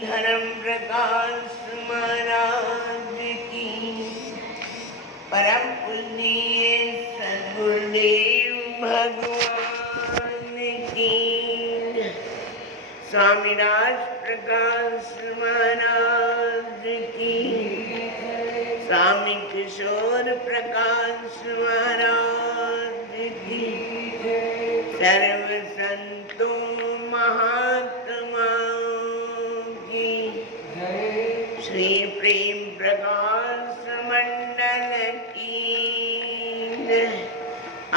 धर्म प्रकाश महाराज की, परम पूजनीय सद्गुरुदेव भगवान की, स्वामी राज प्रकाश महाराज की, स्वामी किशोर प्रकाश महाराज की, सर्व संतों महात्माओं की, श्री प्रेम प्रकाश मंडल की,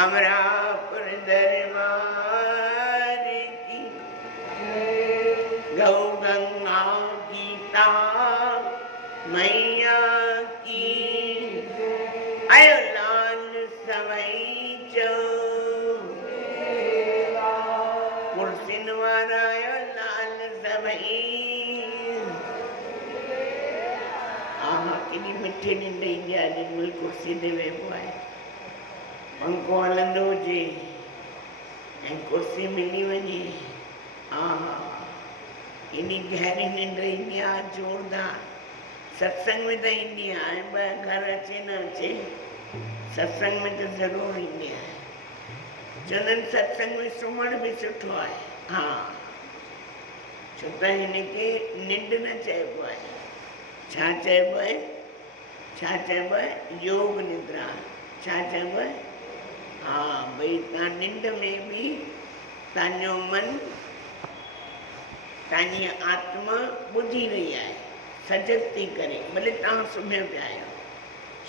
अमरापुर दरबार की, गौ गंगा गीता मैया की, आयो लाल सवई चो मुर्शिदवारा आयो लाल सवई। केॾी मिठी निंड ईंदी आहे जंहिंमहिल कुर्सी ते वेहबो आहे, पंखो हलंदो हुजे ऐं कुर्सी मिली वञे, एॾी गहरी निंड ईंदी आहे ज़ोरदार। सत्संग में त ईंदी आहे, ॿ घर अचे न अचे, सत्संग में त ज़रूरु ईंदी आहे। चवंदा आहिनि सत्संग में सुम्हण बि सुठो आहे, हा, छो त हिनखे निंड न चइबो आहे, छा चइबो आहे, छा चइबो आहे, योग निद्रा, छा चइबो आहे, हा, भई तव्हां निंड में बि तव्हांजो मन, तव्हांजी आत्मा ॿुधी रही आहे, सजग थी करे, भले तव्हां सुम्हियो पिया आहियो,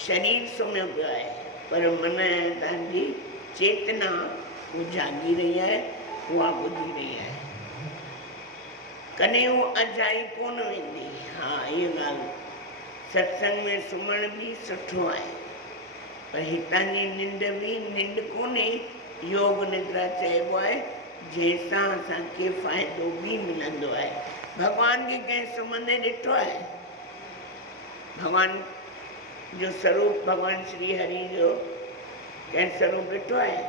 शरीर सुम्हियो पियो आहे, पर मन तव्हांजी चेतना उहा जागी रही आहे, उहा ॿुधी रही आहे, कॾहिं उहा अजाई कोन वेंदी। हा, इहा ॻाल्हि सत्संग में सुम्हण बि सुठो आहे, पर हितां जी निंड बि निंड कोन्हे, योग निद्रा चइबो आहे, जंहिंसां असांखे फ़ाइदो बि मिलंदो आहे। भॻवान खे कंहिं सुम्हंदे ॾिठो आहे? भॻवान जो स्वरूप, भॻवान श्री हरि जो कंहिं स्वरूप ॾिठो आहे?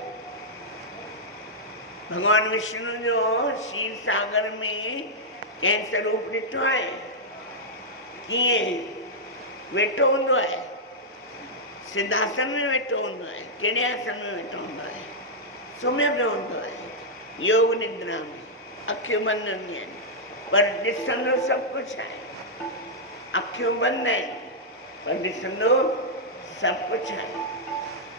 भॻवान विष्णु जो क्षीर सागर में कंहिं स्वरूप ॾिठो आहे? कीअं वेठो हूंदो आहे? सिद्धासन में वेठो हूंदो आहे? कहिड़े आसन में वेठो हूंदो आहे? सुम्हियो पियो हूंदो आहे, योग निद्रा में, अखियूं बंदि हूंदियूं आहिनि, पर ॾिसंदो सभु कुझु आहे। अखियूं बंदि आहिनि पर ॾिसंदो सभु कुझु आहे।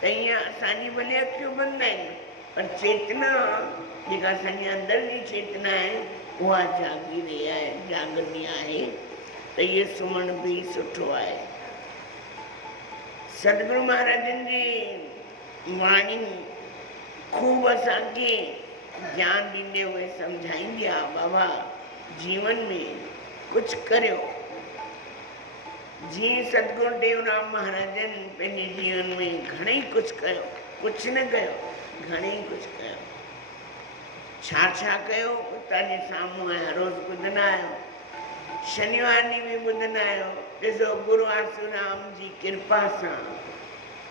त ईअं असांजी भले अखियूं बंदि आहिनि, पर चेतना जेका असांजे अंदर जी चेतना आहे उहा जागी रही आहे, जागंदी आहे, त इहो सुम्हण बि सुठो आहे। सतगुरु महाराजनि जी वाणी खूब असांखे ज्ञान ॾींदे हुए सम्झाईंदी आहे, बाबा जीवन में कुझु करियो। जीअं सतगुरु टेऊराम महाराजनि पंहिंजे जीवन में घणेई कुझु कयो, कुझु न कयो, घणेई कुझु कयो। छा छा कयो तव्हांजे साम्हूं आहे, हर रोज़ु ॿुधंदा आहियो, शनिवार ॾींहुं बि ॿुधंदा आहियो। ॾिसो, गुरू आसूराम जी कृपा सां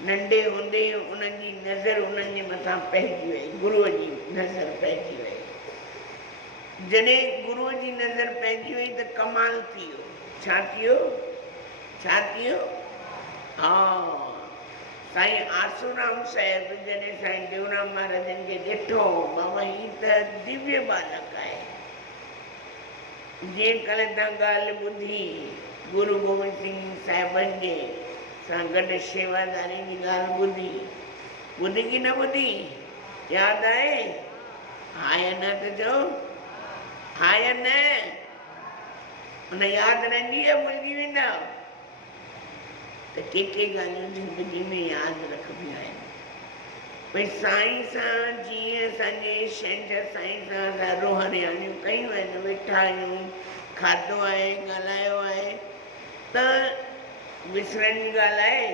नंढे हूंदे ई उन्हनि जी नज़र उन्हनि जे मथां पइजी वई, गुरूअ जी नज़र पइजी वई। जॾहिं गुरूअ जी नज़र पइजी वई त कमाल थी वियो। छा थियो? छा थियो? हा, साईं आसूराम साहिब जॾहिं साईं टेऊराम महाराजनि खे ॾिठो, बाबा हीअ त दिव्य बालक आहे। जे कल्ह तव्हां ॻाल्हि ॿुधी गुरू गोबिंद सिंह साहिबनि जे सां गॾु शेवादारी जी ॻाल्हि ॿुधी की न ॿुधी? यादि आहे? हा या न त चओ, हा या न? उन यादि रहंदी आहे, भुलिजी वेंदा? त के ॻाल्हियूं ज़िंदगी में यादि रखबियूं आहिनि। भई साईं सां जीअं असांजे छंछरु साईं सां असां रोहरियाणियूं कयूं आहिनि, वेठा आहियूं, खाधो आहे, ॻाल्हायो आहे, त विसरण जी ॻाल्हि आहे?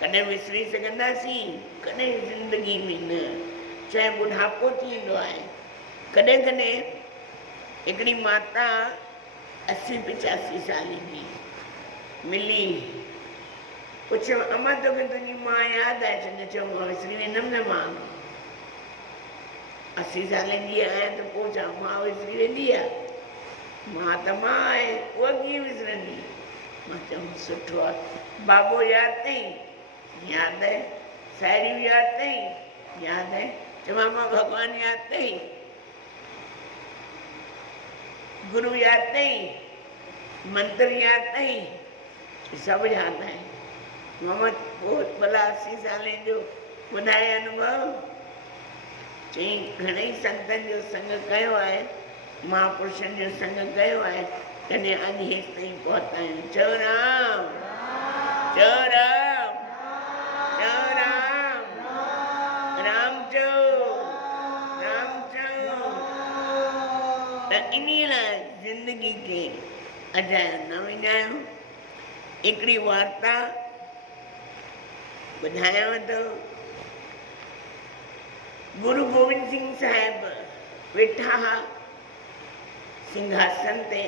कॾहिं विसरी सघंदासीं? कॾहिं ज़िंदगी में न। चाहे ॿुढापो थींदो आहे, कॾहिं कॾहिं हिकिड़ी माता 80-85 साल जी मिली, पुछियो, अम्मा तोखे तुंहिंजी मां यादि आहे? चवंदी, चओ मां विसरी वेंदमि न, मां 80 सालनि जी आहियां त पोइ छा मां विसरी वेंदी आहे? मां त मां आहे उहा कीअं विसरंदी। मां चयमि सुठो आहे, बाबो यादि अथई? यादि आहे। साहेड़ियूं यादि अथई? यादि आहे। चयोमांसि मां भॻवानु यादि अथई? गुरु यादि अथई? मंत्र यादि अथई? सभु यादि आहे। मामा पोइ भला 80 साले जो ॿुधाए अनुभव। चई घणेई संतनि जो संग कयो आहे, महापुरुषनि जो संग कयो आहे, तॾहिं अॼु हेसि ताईं पहुता आहियूं। चओ राम, चओ राम, चओ राम, राम चओ, राम चओ। त इन लाइ ज़िंदगी खे अजायो न विञायो। हिकिड़ी वार्ता ॿुधायांव थो। गुरु गोविंद सिंह साहिब वेठा हा सिंहासन ते,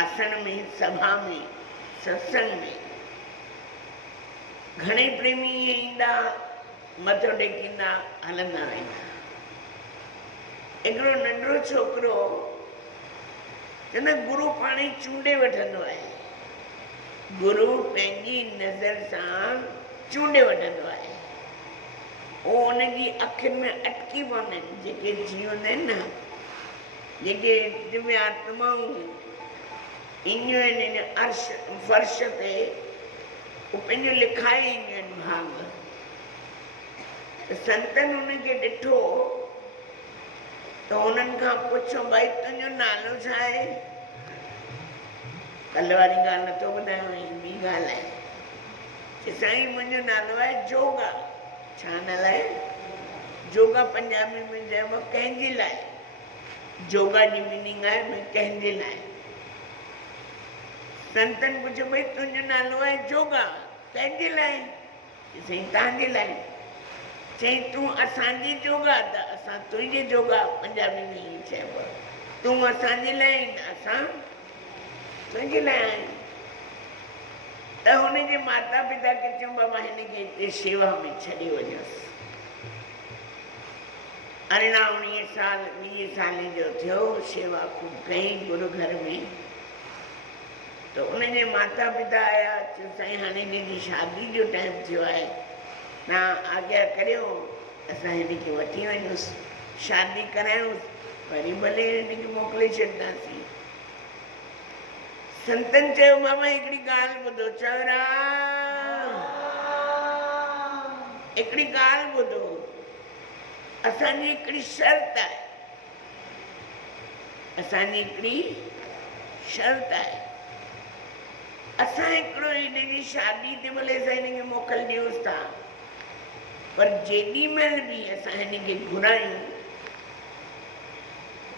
आसन में, सभा में, सत्संग में। घणेई प्रेमी ईंदा, मथो टेकींदा, हलंदा वेंदा। हिकिड़ो नंढड़ो छोकिरो चवंदो गुरु पाण ई चूंडे वठंदो आहे। गुरु पंहिंजी नज़र सां चूंडे वठंदो आहे। उहो उनजी अखियुनि में अटकी पवंदा आहिनि। जेके जीवन आहिनि न, जेके दिव्य आत्माऊं ईंदियूं आहिनि इन अर्श फर्श ते, उहो पंहिंजो लिखाए ईंदियूं आहिनि भाग। त संतनि उनखे ॾिठो त उन्हनि खां पुछो भई तुंहिंजो नालो छा आहे? कल्ह वारी ॻाल्हि नथो ॿुधायांव, ॿी ॻाल्हि आहे। चई साईं मुंहिंजो नालो आहे जोगा। छा नालो आहे? जोगा पंजाबी में चइबो कंहिंजे लाइ। जोगा जी मीनिंग आहे भई कंहिंजे लाइ। संतनि पुछियो भई तुंहिंजो नालो आहे जोगा, कंहिंजे लाइ? साईं तव्हांजे लाइ। चई तूं असांजी जोगा, त असां तुंहिंजे जोगा। पंजाबी में ईअं चइबो आहे। तूं असांजे लाइ, असां तुंहिंजे लाइ आहियूं। त हुनजे माता पिता खे चयूं बाबा हिनखे हिते शेवा में छॾे वञोसि। 18-19 साल 20 साले जो थियो, शेवा ख़ूब कई गुरु घर में। त उनजे माता पिता आया, चयो साईं हाणे हिनजी शादी जो टाइम थियो आहे, तव्हां आज्ञा करियो, असां हिनखे वठी वञूंसि, शादी करायूंसि, वरी भले हिनखे मोकिले छॾींदासीं। संतनि चयो बाबा हिकिड़ी ॻाल्हि ॿुधो। चओ राम, हिकिड़ी ॻाल्हि ॿुधो, असांजी हिकिड़ी शर्त आहे। असांजी हिकिड़ी शर्त आहे। असां हिकिड़ो हिनजी शादी ते भले असां हिनखे मोकल ॾियूंसि था, पर जेॾी महिल बि असां हिनखे घुरायूं,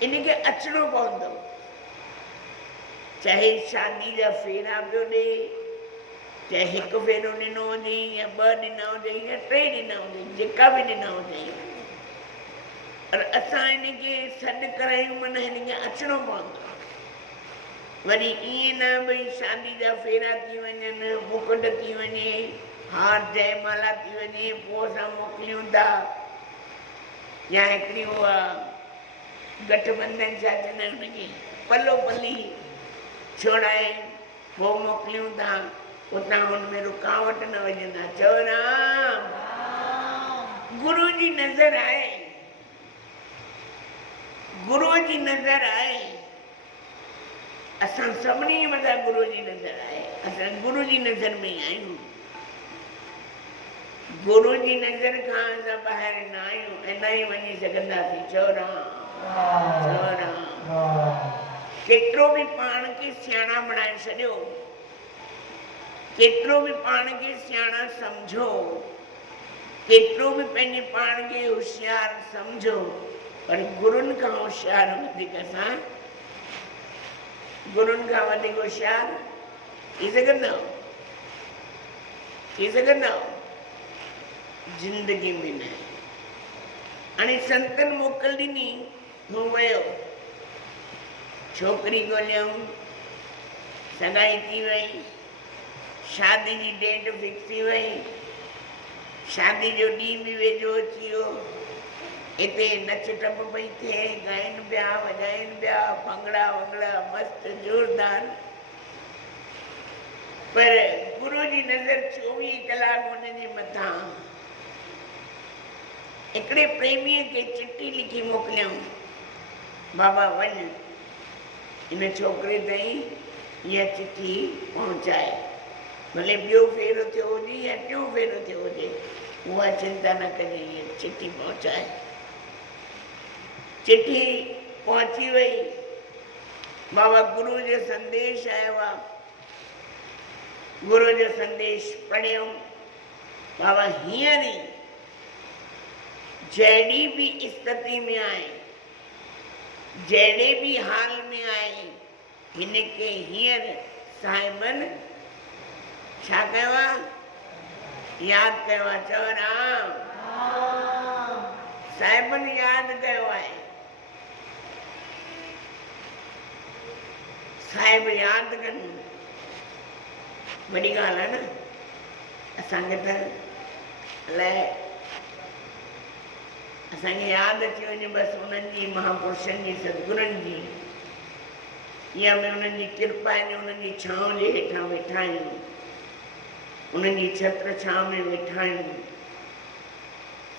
इनखे अचिणो पवंदो। चाहे शादी जा फेरा पियो ॾे, चाहे हिकु फेरो ॾिनो हुजे या 2 ॾिना हुजे या 3 ॾिना हुजे, जेका बि ॾिना हुजे, पर असां हिनखे सॾु करायूं माना हिनखे अचिणो पवंदो। वरी ईअं न भई शादी जा फेरा थी वञनि, मुकुट थी वञे, हार जयमाला थी वञे, पोइ असां मोकिलियूं था, या हिकिड़ी उहा गठबंधन छा चवंदा आहिनि हुनखे, पलो पली छोड़ाए पोइ मोकिलियूं था, उतां हुन में रुकावट न वॼंदा। चओ राम, गुरू जी नज़र आहे, गुरू जी नज़र आहे। असां सभिनी मथां गुरू जी नज़र आहे। असां गुरू जी नज़र में ई आहियूं। गुरू जी नज़र खां असां ॿाहिरि न आहियूं ऐं न ई वञी सघंदासीं। चओ राम, चओ राम। केतिरो बि पाण खे सियाणा बणाए छॾियो, केतिरो बि पाण खे सियाणा सम्झो, केतिरो बि पंहिंजे पाण खे होशियार सम्झो, पर गुरुनि खां होशियार वधीक असां, गुरुनि खां वधीक होशियार थी सघंदव? थी सघंदव? जिंदगी में न। हाणे संतनि मोकल ॾिनी, हू वियो, छोकिरी ॻोल्हियऊं, सगाई थी वई, शादी जी डेट फिक्स थी वई, शादी जो ॾींहुं बि वेझो अची वियो। इते नच टप पई थिए, ॻाइनि पिया, वॼाइनि पिया, भंगड़ा वंगड़ा मस्त ज़ोरदार। पर गुरू जी नज़र 24 कलाक हुनजे मथां। हिकिड़े प्रेमीअ खे चिठी लिखी मोकिलियऊं, बाबा वञ इन छोकिरे ताईं इहा चिठी पहुचाए, भले ॿियो फेरो थियो हुजे या टियों फेरो थियो हुजे, उहा चिंता न कजे, इहा चिठी पहुचाए। चिठी पहुची वई, बाबा गुरू जो संदेश आयो आहे, गुरू जो संदेश पढ़ियो। बाबा हींअर ई जहिड़ी भी स्थिति में आए, जहिड़े भी हाल में आए, हिनखे हींअर साहिबन छा कयो आहे, यादि कयो आहे। चओ राम, साहिबन यादि कयो आहे। साहिब यादि कनि, वॾी ॻाल्हि आहे न। असांखे त अलाए, असांखे यादि अची वञे बसि उन्हनि जी महापुरुषनि जी सतगुरनि जी, या में उन्हनि जी कृपा आहे, उन्हनि जी छांव जे हेठां वेठा आहियूं, उन्हनि जी छत्र छांव में वेठा आहियूं।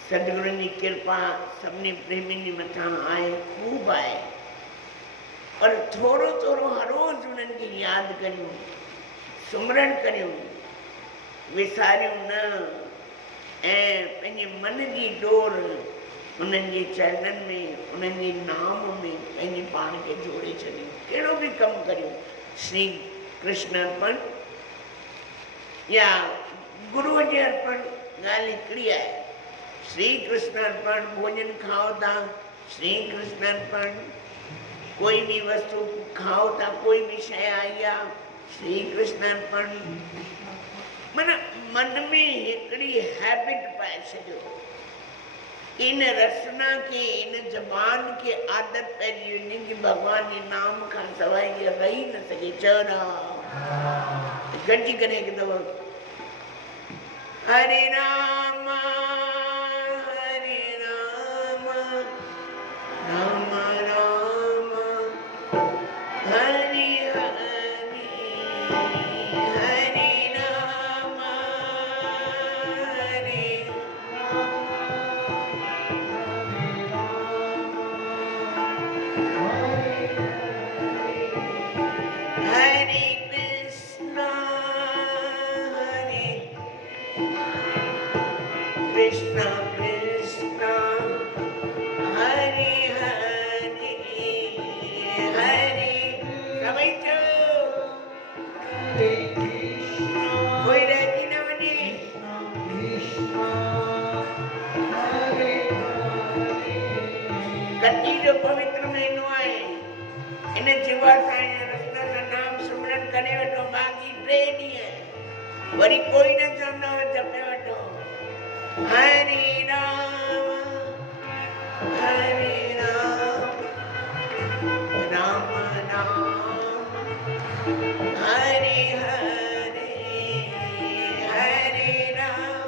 सतगुरुनि जी कृपा सभिनी प्रेमियुनि जे मथां आहे, ख़ूब आहे। पर थोरो थोरो हर रोज़ उन्हनि खे यादि करियूं, सुमरण करियूं, विसारियूं न, ऐं पंहिंजे मन जी डोर उन्हनि जे चरणनि में, उन्हनि जे नाम में पंहिंजे पाण खे जोड़े छॾियूं। कहिड़ो बि कमु करियूं, श्री कृष्ण अर्पण या गुरूअ जे अर्पण, ॻाल्हि हिकिड़ी आहे। श्री कृष्ण अर्पण, भोजन खाओ था, श्री कृष्ण अर्पण, कोई भी वस्तु खाओ था, कोई भी शय आई आहे, श्री कृष्ण अर्पण। माना मन में हिकिड़ी हैबिट पाए छॾियो, इन रसना के, इन ज़बान के आदत पइजी वञे कि भॻवान जे नाम खां सवाइ इहा रही न सघे। चवंदा गॾिजी करे हिकु दफ़ो हरे राम हरे राम राम राम हरे हरे हरे राम हरे हरे कृष्णा कृष्णा कृष्णा हरे हरे हरे। सभई चओ, कोई रहिजी न वञे। कती जो पवित्र महीनो आहे, इन जिवा सां रस्ता सां नाम सुमरन करे वठो, बाक़ी 3 ॾींहं वरी कोई न चवंदव जपे वठो। हरे राम राम राम हरे हरे हरे राम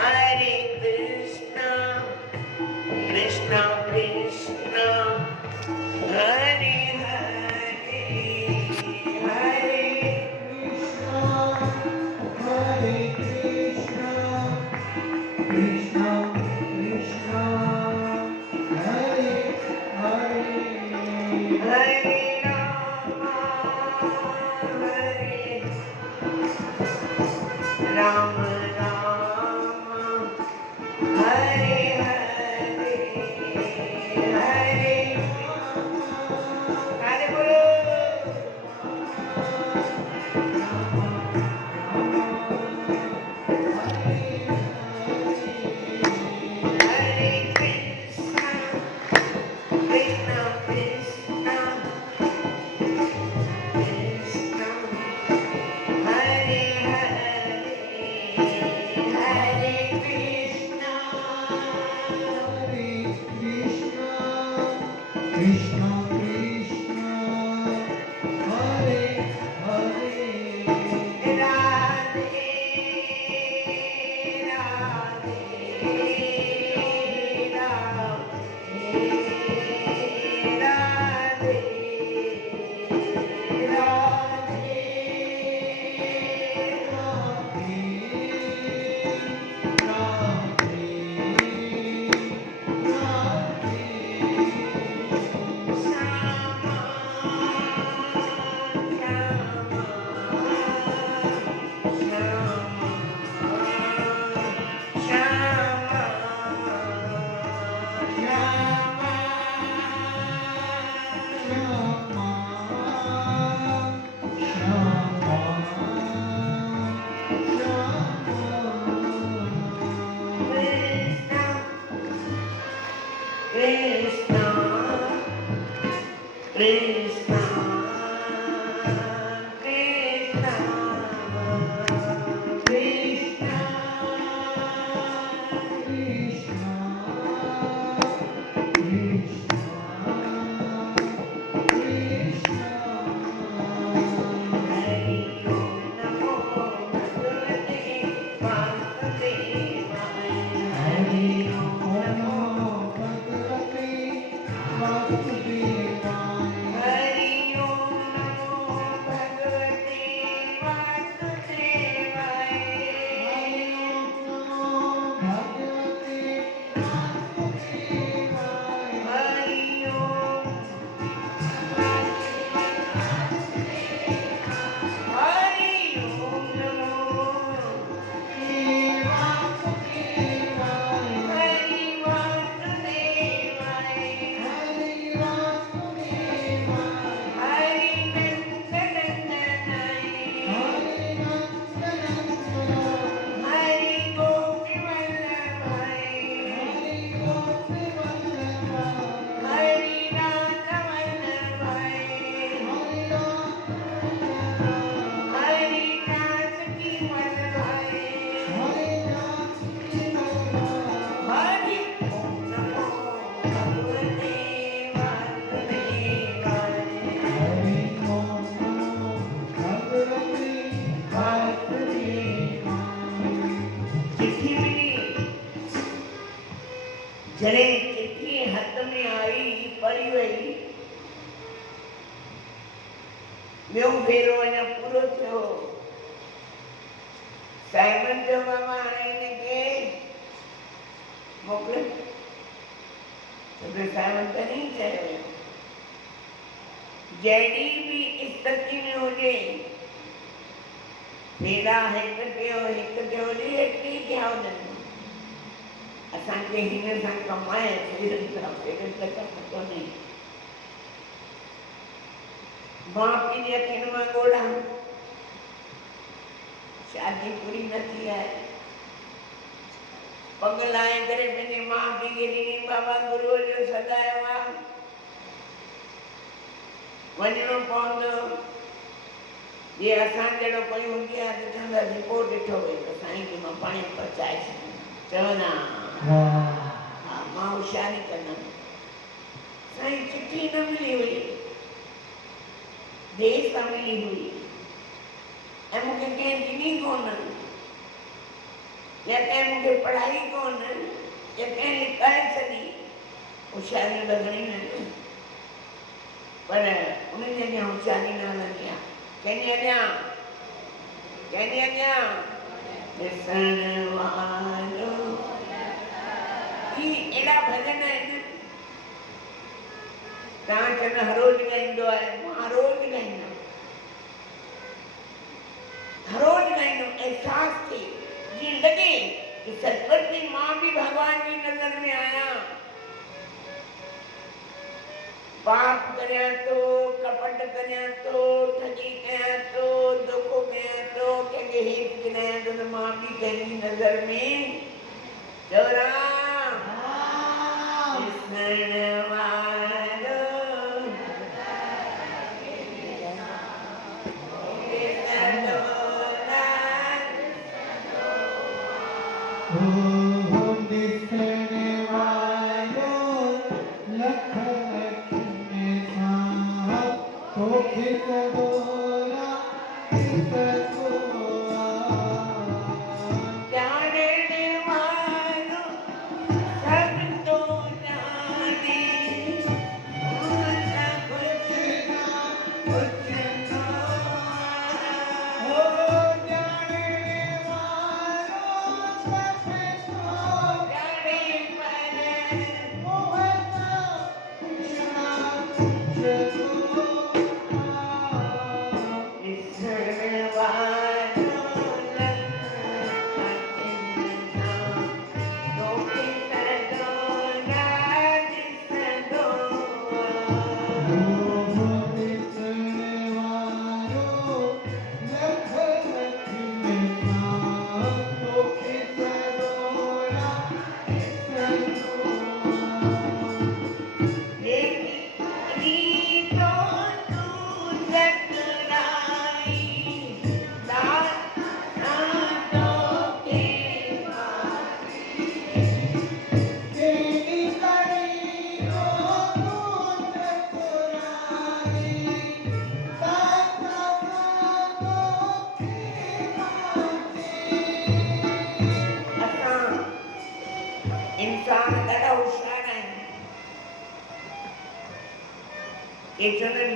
हरे कृष्णा कृष्णा कृष्णा हरे हरे हरे कृष्णा जॾहिं चिठी हथ में आई पढ़ी वई, ॿियो भेरो अञा पूरो थियो। साहिबनि जो बाबा हाणे हिनखे मोकिलियो, छोकिरे साहिबनि तॾहिं चयो जहिड़ी बि स्थिति में हुजे, भेरा हिकु थियो हुजे, टी थिया हुजनि, असांखे हिन सां कमाए कोन्हे। मां पीउ जे अखियुनि मां ॻोल्हा, शादी पूरी न थी आहे। पग लाहे करे पंहिंजे माउ पीउ खे ॾिनी, बाबा गुरूअ जो सदायो आहे, वञिणो पवंदो। जे असां जहिड़ो कोई हूंदी आहे त चवंदासीं पोइ ॾिठो वई त साईं खे मां पाणी पचाए छॾियो, चवंदा हा मां होशियारी कंदमि। साईं चिठी न मिली हुई, देर सां मिली हुई, ऐं मूंखे कंहिं ॾिनी कोन, या कंहिं मूंखे पढ़ाई कोन, या कंहिं लिकाए छॾी। होशियारी त घणी न, पर उन्हनि जे अॻियां होशियारी न हलंदी आहे। कंहिंजे अॻियां ॾिसण वारो, ही अहिड़ा भॼन आहिनि तव्हां चवंदा हर रोज़ ॻाईंदो आहे, मां हर रोज़ ॻाईंदमि, हर रोज़ ॻाईंदमि। एहसास थी जीअं लॻे कि सचमुच में मां भी भगवान जी नज़र में आहियां। पाप करियां तो, कपट करियां तो, ठगी कयां तो, धोखो कयां तो, कंहिंखे हेठि गिरायां तो, त मां भी कंहिंजी नज़र में चवरा ॾिसण वारो,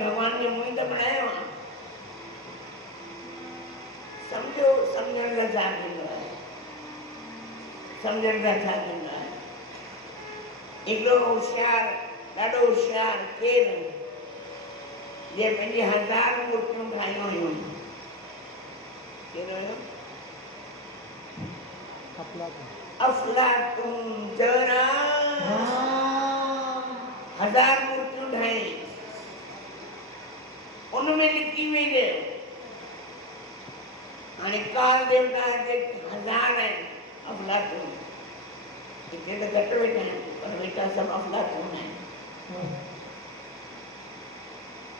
भगवान ने मुझे तो बनाया समझो, समझण का छा थींदो आहे, समझण का छा थींदो आहे। हिकिड़ो होशियार, ॾाढो होशियार केरु जे पंहिंजी 1000 मूर्तियूं ठाहियूं हुयूं। केरु हुयो? अफलातून। चवरा 1000 मूर्तियूं ठाही, उनमें लिखी वई हाणे काल देवता जे 1000 आहिनि अफलातून। हिते त घटि वेठा आहिनि, पर वेठा सभु अफलातून आहिनि।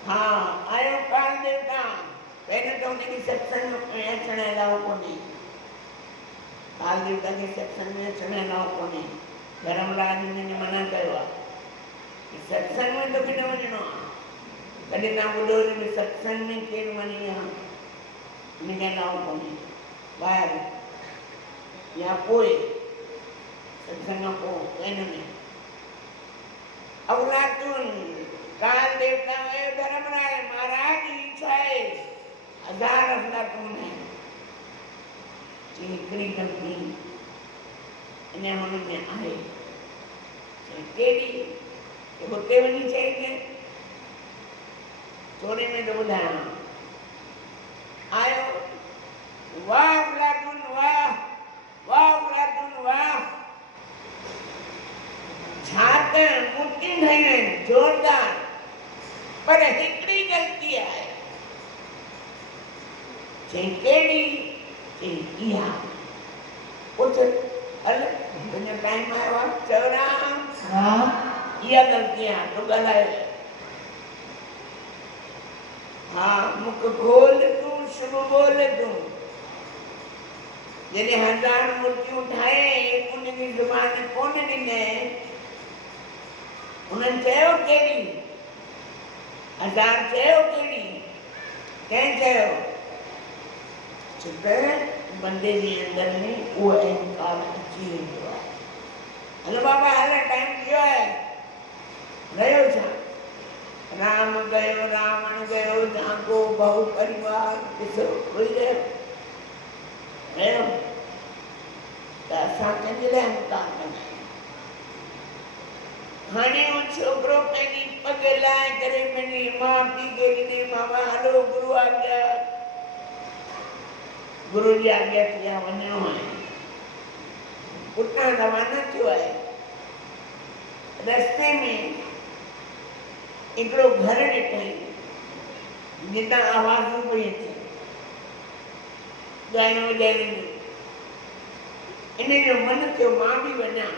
हाँ, आयो काल देवता, पहिरियों त उनखे सत्संग में अचण अलाउ कोन्हे। काल देवता खे सत्संग में अचण अलाउ कोन्हे। धर्मराज हुनखे मना कयो आहे, सत्संग में तोखे न वञिणो आहे। कॾहिं तव्हां ॿुधो हुजे सत्संग में केरु वञी आहे, हुनखे अलाउ कोन्हे ॿाहिरि या पोइ सत्संग खां पोइ कंहिं में अवलातुन काल देवता में धर्मराय महाराज की इच्छा है 1000 अवलातुन है हिकिड़ी गलती इन हुन में आहे कहिड़ी हुते वञी चई थोरे में तो ॿुधायां आयो वाह अवलातुन वाह वाह अवलातुन वाह छात मूर्ति ठही आहिनि जोरदार पर हिकिड़ी गलती आहे चई कहिड़ी चई इहा पुछ हल तुंहिंजो टाइम आयो आहे चवरा हा इहा गलती आहे तूं ॻाल्हाए हा मुख खोल तूं शुभ बोल तूं जॾहिं 1000 मूर्तियूं ठाहे उनजी ज़ुबान कोन ॾिनई उन्हनि चयो कहिड़ी 1000 चयो कहिड़ी कंहिं चयो छो त बंदे जे अंदर में उहो अहंकार अची वेंदो आहे हलो बाबा हल टाइम थियो आहे रहियो छा राम गयो रावण गयो जागो बहु परिवार ॾिसो कोई रहियो त असां कंहिंजे लाइ अहंकार कंदा आहियूं हाणे उहो छोकिरो पंहिंजी पग लाहे करे पंहिंजी माउ पीउ खे ॾिने बाबा हलो गुरू आज्ञा गुरु जी आज्ञा थी आहे वञिणो आहे उतां रवाना थियो आहे रस्ते में हिकिड़ो घर ॾिठई जितां आवाज़ूं पई अचे ॻाइण वॼाइण जूं इन जो मन थियो मां बि वञा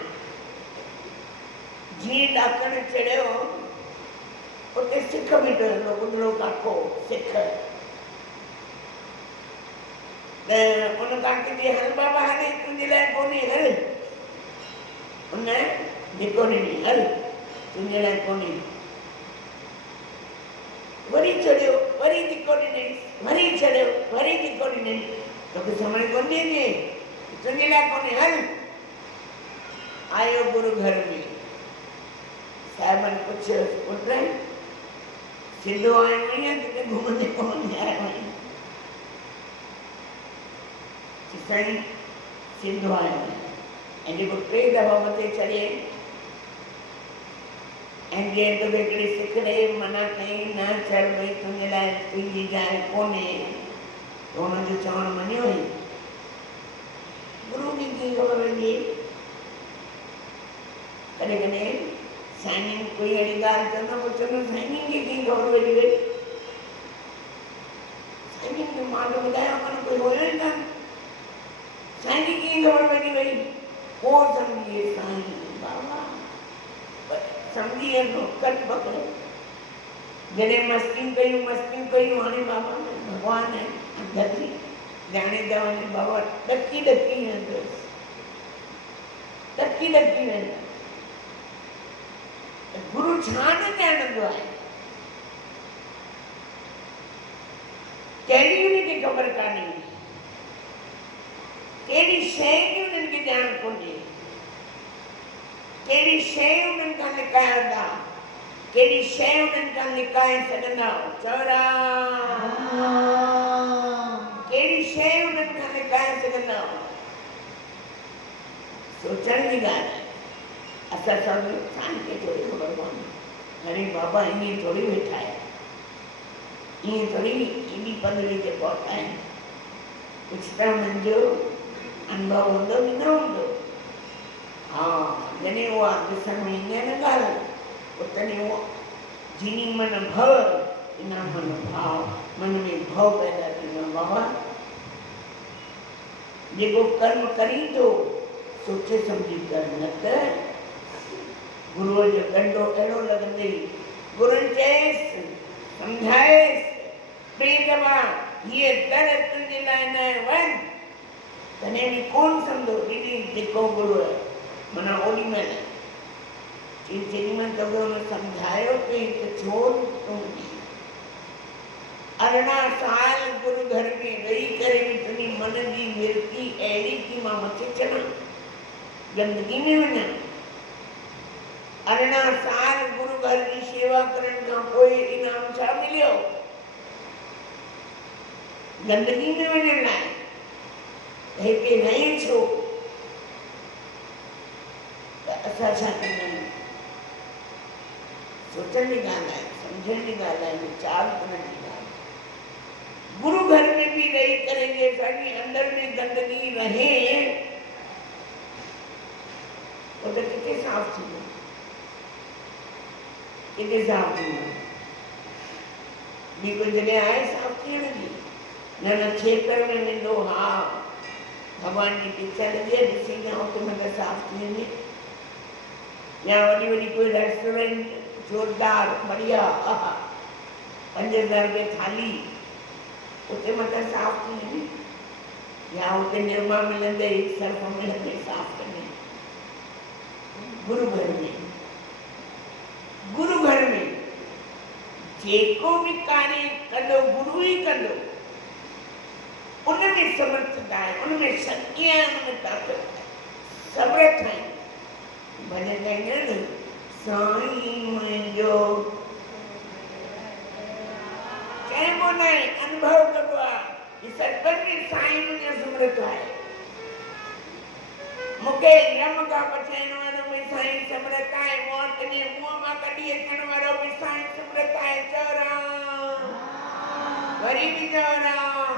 जीअं ॾाकण चढ़ियो उते सिख बीठो हूंदो ॿुढड़ो काको सिख त उन काके चई हल बाबा हाणे तुंहिंजे लाइ कोन्हे हल उन धिको ॾिनी हल तुंहिंजे लाइ कोन्हे वरी चढ़ियो वरी धिको ॾिनई वरी चढ़ियो वरी धिको ॾिनई तोखे सम्झ कोन ईंदी तुंहिंजे लाइ कोन्हे हल आयो गुरु घर में साहिबनि पुछियोसि पुट सिधो आयो आहीं किथे घुमंदे घुमंदे आयो आहीं साईं सिधो आयो ऐं जेको 3 दफ़ा मथे चढ़े ऐं जंहिं तोखे हिकिड़ी सिख ॾेई मना कई न चढ़ भई तुंहिंजे लाइ तुंहिंजी जाइ कोन्हे त हुनजो चवणु मञियो हुई गुरू खे कीअं ख़बर वेंदी कॾहिं कॾहिं साईं कोई अहिड़ी ॻाल्हि चवंदा पोइ चवंदो साईं खे कीअं ख़बर पइजी वई साईं खे मां त ॿुधायो कोन कोई हुयो ई कान साईं खे कीअं ख़बर पइजी वई पोइ सम्झी साईं बाबा सम्झी वेंदो कट पकड़ो जॾहिं मस्तियूं कयूं हाणे बाबा भॻवान आहे धरती ॼाणे था वञे बाबा ॾकी वेंदुसि ॾकी वेंदा गुरु छा न ॼाणंदो आहे कहिड़ी उनखे ख़बर कान्हे कहिड़ी शइ जी उन्हनि खे ॼाण कोन्हे कहिड़ी शइ उन्हनि खां लिकायंदा कहिड़ी शइ उन्हनि खां लिकाए सघंदा चवरा कहिड़ी शइ उन्हनि खां लिकाए सघंदा सोचण जी ॻाल्हि आहे असां सभु साईं खे थोरी ख़बर कोन्हे अरे बाबा ईअं थोरी वेठा आहिनि ईअं थोरी एॾी पदवी ते पहुता आहिनि कुझु त उन्हनि जो अनुभव हूंदो की न हूंदो हाँ जॾहिं उहा ॾिसण में ईंदी आहे न ॻाल्हि पोइ तॾहिं उहो जीनी मन भव इना मन भाव मन में भव पैदा थींदो आहे बाबा जेको कर्म करी थो सोचे सम्झी कर न त गुरुअ जो ॾंडो अहिड़ो लॻंदई गुरुनि चयसि सम्झायसि 3 दफ़ा हीअ दर तुंहिंजे लाइ न वञ तॾहिं बि कोन सम्झो ॾिनी जेको गुरुअ माना ओॾी महिल जेॾीमहिल तोखे हुन सम्झायो पई त छो तूं 18 साल गुरु घर में रही करे बि तुंहिंजी मन जी विरती अहिड़ी की मां मथे चढ़ां गंदगी में वञा अरिड़हं साल गुरु घर जी सेवा करण खां पोइ इनाम छा मिलियो? गंदगी में वञण लाइ। हिते नहीं छो त असां छा कंदा आहियूं? सोचण जी ॻाल्हि आहे, सम्झण जी ॻाल्हि आहे, वीचार करण जी ॻाल्हि आहे। गुरु घर में भी रही करे जे असांजी अंदर में गंदगी रहे तो किथे साफ़ थींदो? किथे साफ़ थींदो? ॿी कोई जॻह आहे साफ़ थियण जी? न खेतर में वेंदो, हा भगवान जी पिक्चर लॻी आहे, ॾिसी ॾियां तो मतिलबु साफ़ थी वञे। या वॾी वॾी कोई रेस्टोरेंट जोरदार बढ़िया, 5000 रुपए थाली, उते मतिलबु साफ़ थी वञे। या उते निरमा मिलंदे सर्फ मिलंदे साफ़ कंदे। गुरु घर में, गुरु घर में जेको भी कार्य कंदो गुरु ही कंदो, उनमें समर्थता है, उनमें शक्ति है, उनमें ताकत है, समर्थ है। भजन गाइंदा न, साईं मुंहिंजो चइबो न आहे, अनुभव कबो आहे कि सचपच में साईं मुंहिंजो समर्थ आहे। मूंखे यम खां बचाइण वारो भी साईं समर्थ आहे, मौत जे मुंहं मां कढी अचण वारो भी साईं समर्थ आहे। चओ राम, वरी भी चओ राम।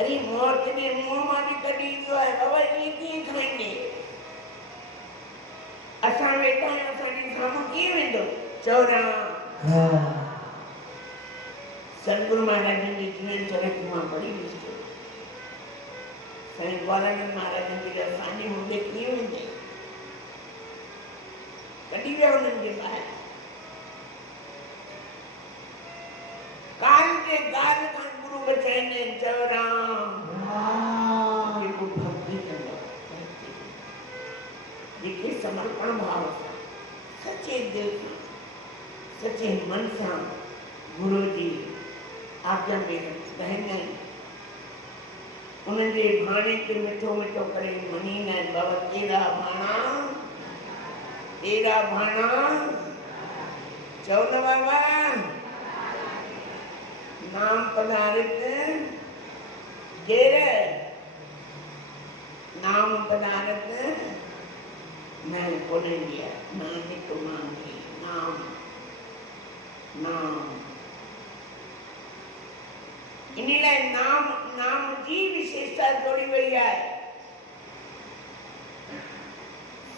अरे मौत जे मुंहं मां भी कढी ईंदो आहे, बाबा ईअं कीअं खाईंदे? असां वेठा आहियूं, असांजे साम्हूं कीअं वेंदो? चओ राम। सतगुरु महाराजन जी जीवन चरित्र मां पढ़ी ॾिसजो। साईं ग्वालानंद महाराजन जी असांजे हूंदे कीअं वेंदे? कढी विया उन्हनि जे ॿाहिरि। काल जे गाल खां गुरु बचाईंदा आहिनि। चओ राम। जेको भक्ति कंदो, जेके समर्पण भाव सां, सचे दिल सां, सचे मन सां गुरु जी आज्ञा में रहंदा आहिनि, उन्हनि जे भाणे खे मिठो मिठो करे मञींदा आहिनि। बाबा तेरा भाणा, तेरा भाणा, चओ न बाबा। नाम पधारित घेर, नाम पधारित न पुरंदिया, नानक मांगे नाम, नाम। इन लाइ नाम, नाम जी विशेषता जोड़ी वही आहे।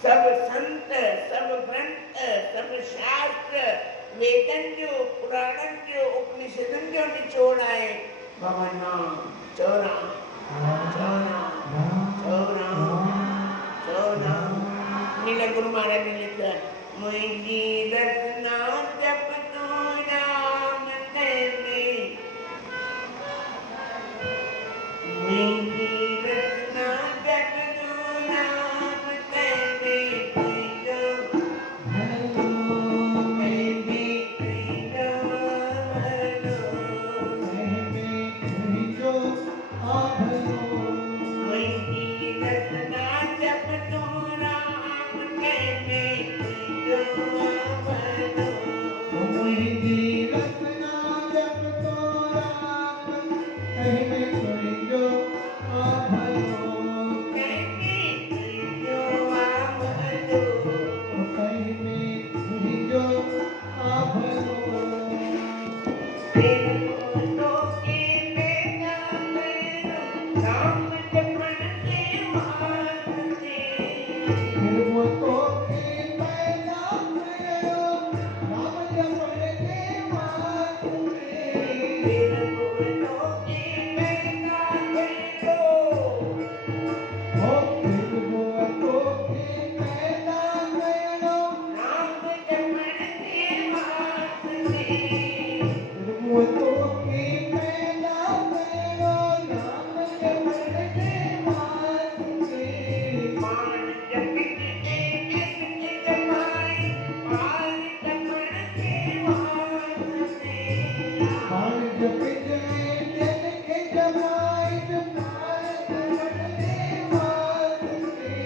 सब संत, सब ग्रंथ, सब शास्त्र, वेदन जो, पुराणन जो, उपनिषदन जो निचोड़ आहे बाबा नाम। चओ राम, चओ राम, चओ राम, चओ राम। इन लाइ गुरु महाराज ने लिखा, मुंहिंजी रसना जप तू राम नैनी, मुंहिंजी रसना जप तू राम नैनी, तुंहिंजो भलो नैनी, तुंहिंजो भलो नैनी, तुंहिंजो भलो। मुंहिंजी रसना जप तू राम नैनी, तुंहिंजो भलो। मुंहिंजी रसना जप तू राम नैनी, तुंहिंजो भलो नैनी, तुंहिंजो भलो नैनी, तुंहिंजो भलो। तेरे बोलो के बेटा मेरो, राम जपण के वास्ते। तेरे बोलो के बेटा मेरो, राम जपण के वास्ते। तेरे बोलो के बेटा मेरो, ओ तेरे बोलो के बेटा मेरो, राम जपण के वास्ते। तेरे बोलो के बेटा मेरो, राम जपण के वास्ते। मान जपित के नित्य जपाई, पाल जपण के वास्ते। मान जपित के नित्य जपाई, पाल जपण के वास्ते।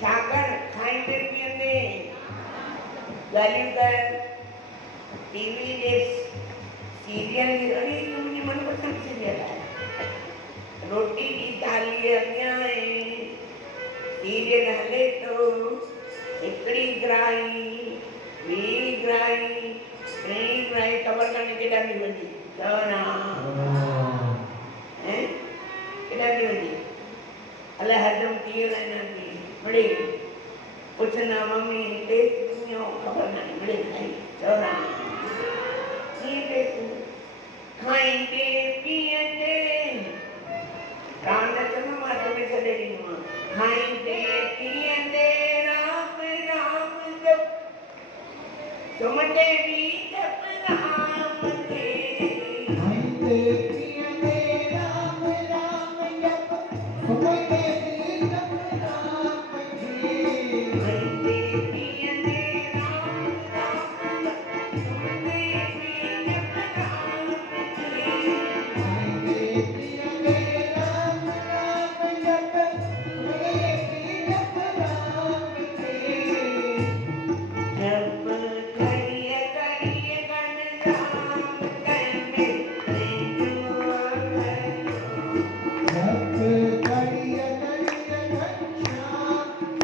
छाकर खाइंदे पीअंदे ॻाल्हियूं कर टीवी ॾिस सीरियल अरे मुंहिंजी मनपसंद सीरियल आहे रोटी जी थाली अॻियां आहे सीरियल हले थो हिकिड़ी ग्राही ॿी ग्राही टी ग्राही ख़बर कान्हे केॾा थी वञी चवणा केॾा थी वञी अलाए हज़म थी अलाए न थी मिड़े पुछंदा मम्मी टेस्ट कीअं ख़बर कान्हे मिड़े खाई चवणा कीअं टेस्ट खाईंदे पीअंदे कान चवंदो मां तोखे छॾे ॾींदोमांव खाईंदे पीअंदे राम राम जप सुम्हंदे बि जप राम ते खाईंदे पीअंदे राम राम जप सुम्हंदे बि जप राम ते खाईंदे पीअंदे राम राम जप सुम्हंदे बि जप राम ते खाईंदे पीअंदे राम राम जप सुम्हंदे बि जप राम ते जप करिय करिय गन राम तन में तेजो आगयो जप करिय करिय गन श्याम तेजो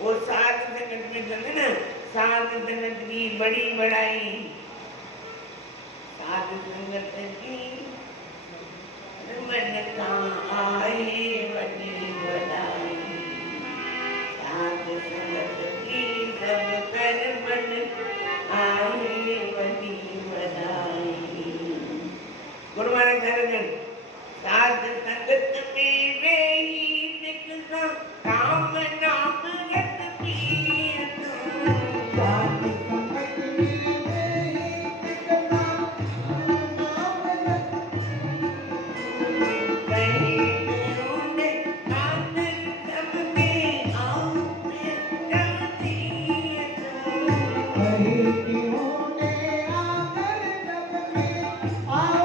वो साध संगत में चले ना, साध संगत की बड़ी बड़ाई, साध संगत की मन का आए बड़ी बड़ाई, साध संगत की सब कर मन आए बड़ी बड़ाई। गुरु महाराज जन साध संगत में वे दिखता काम नाम रत पियत, साध संगत में वे दिखता काम नाम रत कहीं उन्हें आदर सबके आओ जाती कहीं उन्हें आदर सबके आओ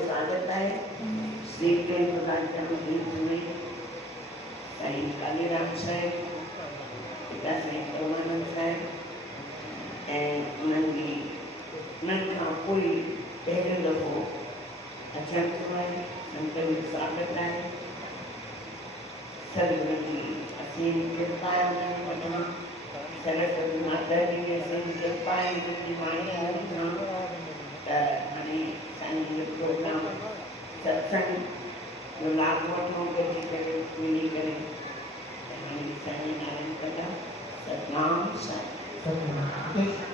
स्वागत है श्री प्रेम प्रदान करने में साईं कालीराम साहब, पिता साईं परमानंद साहब ऐं उन्हनि खां पोइ पहिरियों दफ़ो अचणु थियो आहे। संतनि जो स्वागत आहे। सदगुरु जी असीम कृपा आहे उन्हनि वटां, सरस्वती माता जी जी असीम कृपा आहे उनजी माणी हरि खां त हाणे साईं जो प्रोग्राम सत्संग जो लाभ वठूं गॾिजी करे मिली करे साईं नारायण कथा सतनाम साईं।